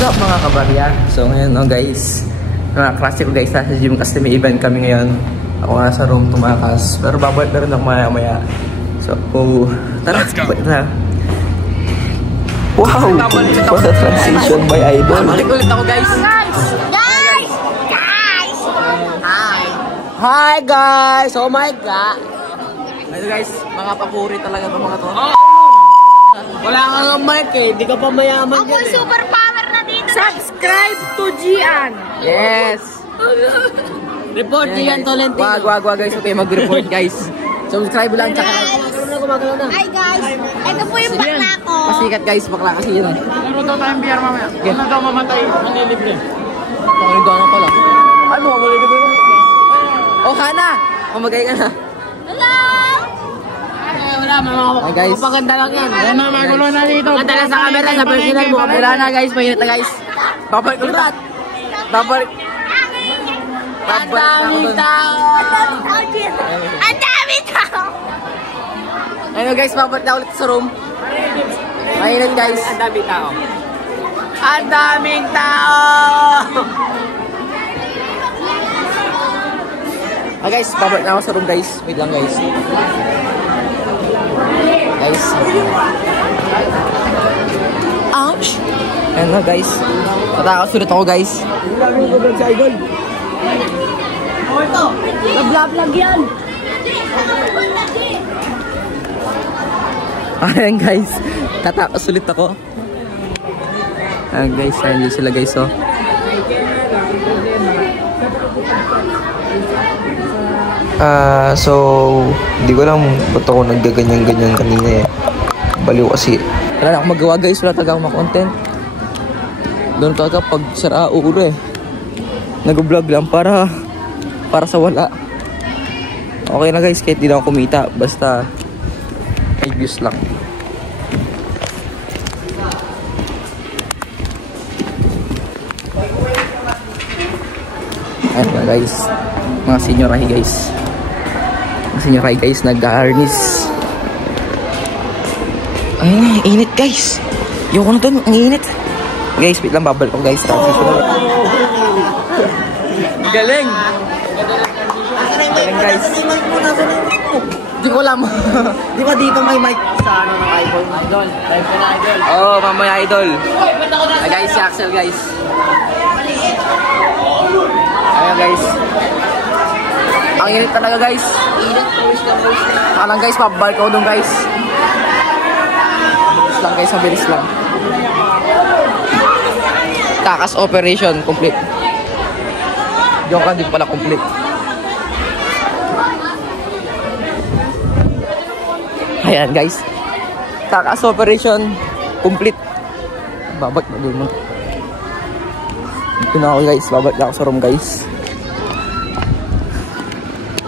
What's up mga kabarya? So ngayon guys, mga klase ko guys, sa gym kasi may event kami ngayon. Ako nga sa room tumakas, pero babalik na rin ako maya-maya. So, tara, balik na. Wow! What a transition by Idol. Balik ulit ako guys. Guys! Hi guys! Oh my god! Ano guys, mga papuri talaga itong mga to. Wala ka nga mic eh, di ka pa mayaman Ako yan super power na dito. Subscribe to Gian. Yes! Report Gian Tolentino. Wag guys, okay mag-report guys. Subscribe lang, tsaka gumagalaw na. Hi guys! Ito po yung bakla ko. Pasikat guys, bakla kasi yun. Meron daw tayong beer mamaya. Ano daw mamatay? Manlilibre. Pakinggan na pala. Ano, mamalilig na? Oh, Hana! Mamagay ka na. Hello! Wala, Hi guys. mapaganda lang yan. Yan na, magulo na dito. Maganda lang sa camera, sa personal mo. Wala na guys, mainit na guys. Babalik ulit. Babalik. Ang daming tao. Ang dami tao! Ano guys, babalik na ulit sa room. Mainit guys. Ang daming tao. Ang daming tao. Guys, babalik na ako sa room guys. Wait lang guys. Guys. Ouch! Ayan na guys. Tatakas ulit ako guys. Nag-vlog yan. Ayan guys. Tatakas ulit ako. Ayan guys. Ayan sila guys oh. So, hindi ko lang ba't ako naggaganyan-ganyan kanina eh. Baliw kasi. Wala na akong magawa guys. Wala talaga akong makontent. Doon talaga pag sara ulo eh. Nag-vlog lang para sa wala. Okay na guys. Kahit di na ako kumita. Basta may views lang. Ayan na guys. Mga senyorahi guys. Mga senyorahi guys. Nag-harness. Ayun, init guys. Yoko na dun. Ang init. Guys, wait lang. Babalik ko guys. Transition na. Galing. Galing guys. Di ko alam. Di ba dito may mic sa ano ng iPhone? Idol. Live ko na idol. Oo, mamaya idol. Guys, si Axel guys. Ayan guys. Ang init talaga guys. Init, post ka. Alang guys, mabalik ako dun guys. Mabilis lang guys, mabilis lang. Takas operation, complete. Yung ka, di pala complete. Ayan guys. Takas operation, complete. Babak na dun. Dito na ako guys, babak na ako sa room guys.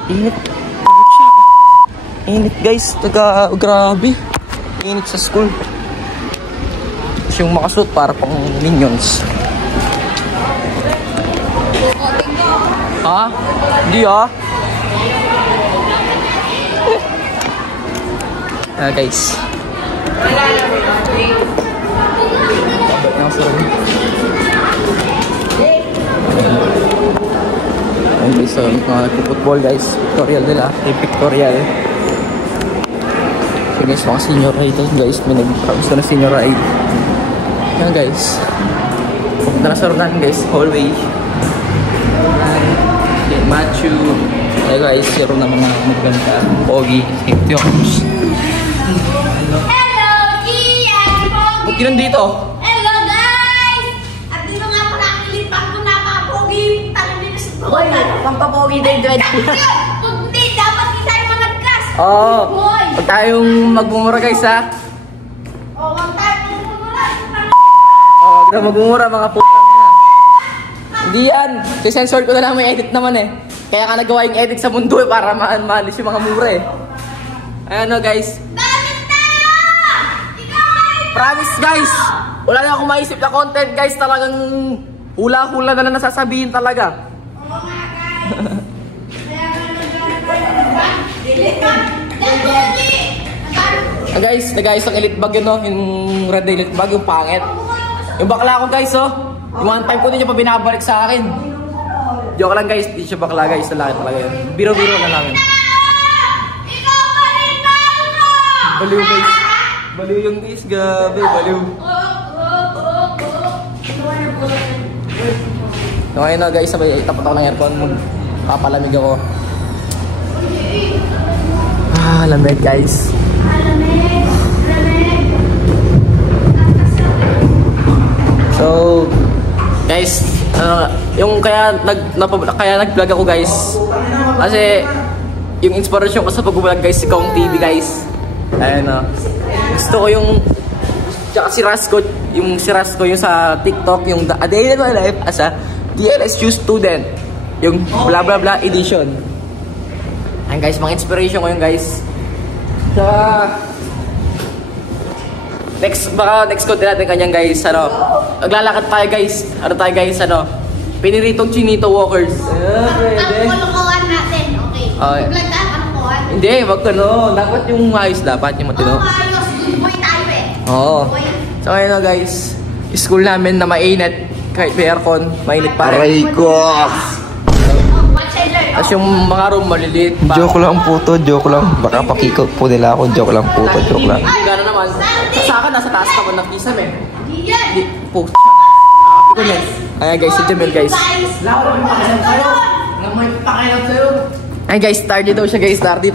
Init. Init guys, grabe. Init sa school. Tapos yung makasuot para pang minions. Ha? Hindi ah. Guys. Okay, so nagpo-football guys. Pictorial nila. Pictorial. So guys, mga senior ride guys. May nag-promise na senior ride. Yan guys. Pupunta na sa room natin guys. Hallway. Okay, Matthew. Hey guys, yung room na mga maganda. Pogi. Ito yung Hello, Gian! ba't yun nandito? Hello, guys! At dito nga po nakilipan ko napaka-pogi. Talagang sa Hoy, pampapogi din doon. Kung hindi, dapat di tayo managkas. Oo. Hoy! Pag tayong magmumura guys ha. O, wag tayo pumumula. Huwag na magmumura mga putang na. Hindi yan. Kasi sensor ko na lang may edit naman eh. Kaya ka nagawa yung edit sa mundo eh para maalis yung mga mura eh. Ayan o guys. Daming tao! Ikaw ay... Promise guys. Wala na akong maisip na content guys. Talagang hula-hula na lang nasasabihin talaga. Oo nga, guys. Guys, nag-ayos ang elite bag yun no. Yung red elite bag, yung pangit. Yung bakla ko guys, oh. Yung one time ko din yung pa binabalik sa akin. Joke lang guys, di siya bakla guys. Lalaki talaga yun. Biro-biro na namin. Ikaw pa rin ako! Baliw guys. Baliw yung guys, gabi. Baliw. So ngayon na guys, sabay tapat ako ng aircon. Papalamig ako. Ah, lamig guys. So, guys, yung kaya nag-vlog ako guys. Kasi yung inspirasyon ko sa pag-vlog guys, si Kong TV guys. Ayun gusto ko yung tsaka si Rasco, yung sa TikTok, yung A Day in My Life as a DLSU student. Yung blah blah blah edition. Ayun guys, mga inspiration ko yung guys. Sa next content natin kanyang guys, maglalakad tayo guys. Piniritong Chinito Walkers. Ang kalokohan natin, okay. Okay. Vlog tayo, kalokohan. Hindi, wag dapat yung ayos, dapat yung matino. Oo, ayos. Good boy tayo eh. Oo. So ngayon na guys, school namin na mainit. Kahit may aircon, mainit pa rin. Aray ko! Tapos yung mga room maliliit pa. Joke lang po to, joke lang. Baka pakikot po nila ako, joke lang po to, joke lang. Hindi gano'n naman. Sa akin, nasa taas ako ng kisam eh. Diyan. Hindi, po. Akapi ko yan. Ayan guys, si Jamil guys. Laro yung pakilam sa'yo. May pakilam sa'yo. Ayan guys, stardy daw siya guys. Stardy.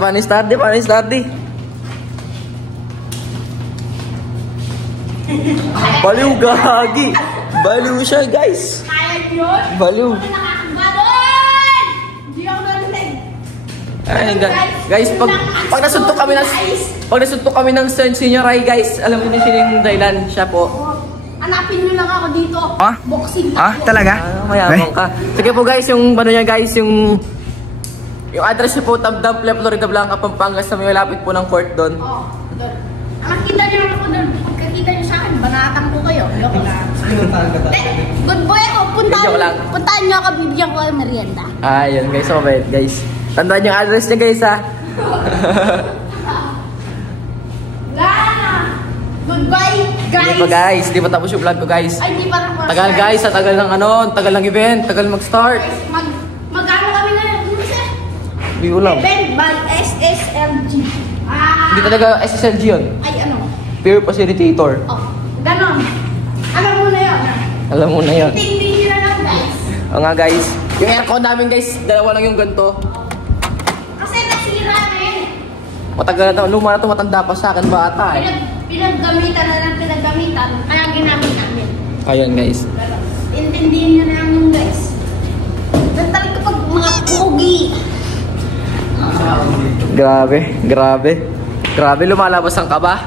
Baliw gagi. Baliw siya guys. Kaya yun? Baliw. Nakakabalon! Hindi ako narinig. Ayun guys, pag nasuntok kami ng senior high guys, alam niyo sino yung dahilan, siya po. Hanapin nyo lang ako dito. Ah? Boxing Ah, talaga? Mayabang ka. Sige po guys, yung ano niya guys, yung address niya po, Tabdam, Florida Blanca, Pampanga, sa may malapit po ng court doon. Oo, doon. Nakita nyo lang ako doon. Pagkakita nyo sa akin, banatan ko kayo. Loko lang. Good boy ako. Joke lang. Puntahan nyo ako, bibigyan ko kayo merienda. Ayun guys, so mabait guys. Tandaan yung address niya guys ha. Gana! Goodbye, guys! Hindi pa guys, di pa tapos yung vlog ko guys. Ay, di pa rin po. Tagal guys, sa tagal ng tagal ng event, tagal mag-start. Magkano kami na lang? Hindi ko lang. Event by SSLG. Hindi talaga SSLG yun. Ay, ano? Peer Facilitator. Oh, ganon. Alam mo na yun. Alam mo na yun. Hindi nyo na lang, guys. O nga guys, yung aircon namin guys, dalawa lang yung ganito. Kasi nasira na eh. Matagal na, luma na ito, matanda pa sa akin bata eh. Pinaggamitan na ng pinaggamitan, kaya ginamit namin. Ayun guys. Intindihin nyo na lang yung guys. Nagtalik kapag mga pogi. Grabe lumalabas ang kaba.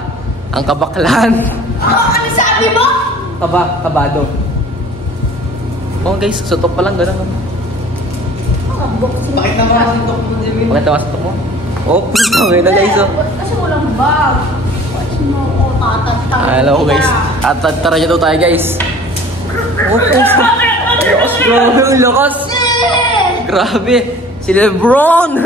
Ang kabaklan. Ano sabi mo? Kabado. Oh guys, sutok pa lang, gano'n. Bakit naman ang sutok mo, Jimmy? Bakit naman sutok mo? Oh, okay na guys oh. Kasi walang bag. Hello guys. Tara nyo daw tayo guys. Oh guys. Grabe, ang lakas. Grabe. Si Lebron.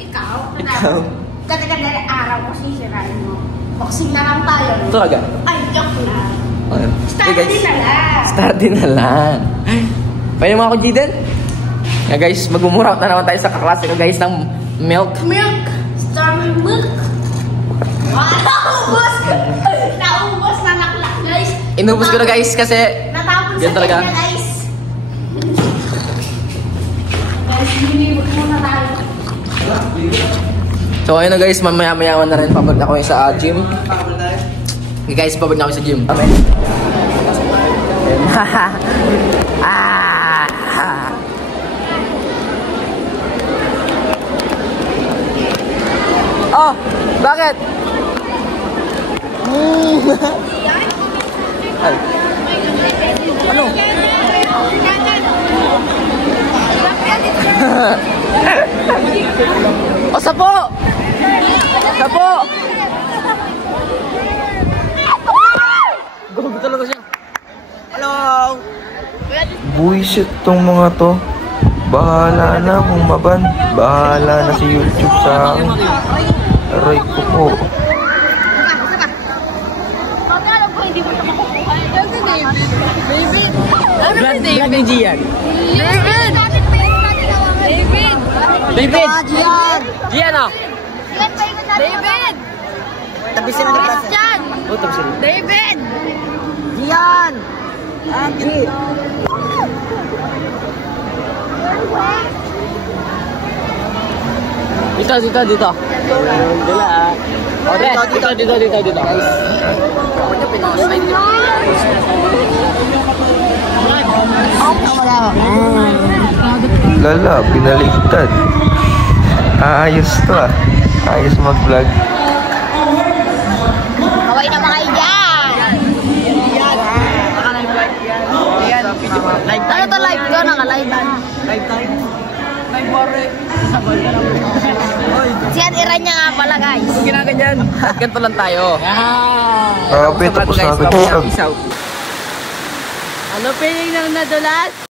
Ikaw? Ganda-ganda rin araw ko sisirain mo. Boxing na lang tayo. Talaga? Ay, joke lang. Hey guys. Start din na lang. Pwede mo ako Jiden? Yeah guys, mag-mura out na naman tayo sa kaklase ko guys ng milk. Milk! Strawberry milk! Naubos na nakla guys. Inubos ko na guys kasi natapon yan sa talaga. kanya guys. Guys, binibot muna tayo. So ayun na guys, mamaya-mayaman na rin pabalik ako sa gym. Okay guys, pabalik na ako sa gym. Amen. Oh, bakit? Ay. Ano? O, sapo! Sapo! Gusto talaga siya. Hello! Buisit tong mga to. Bahala na kung maban. Bahala na si YouTube sa akin. Aray ko po. Magkano po hindi mo ito Vlog ni Gian. David! David! David! Gian ah! David! Tabi sila ng Christian! Oh, tapos sila. David! Gian! Aki! Dito. Dila ah. Dito. Lala, pinaliktad. Ayos to ah. Ayos mag-vlog. Kaway na mga iyan! Ano to live ko? Naka-live na. Siyan iran niya nga pala guys. Ginaganyan. At ganito lang tayo. Grabe, tapos na agad yung vlog. Peace out. Ano feeling ng nadulas?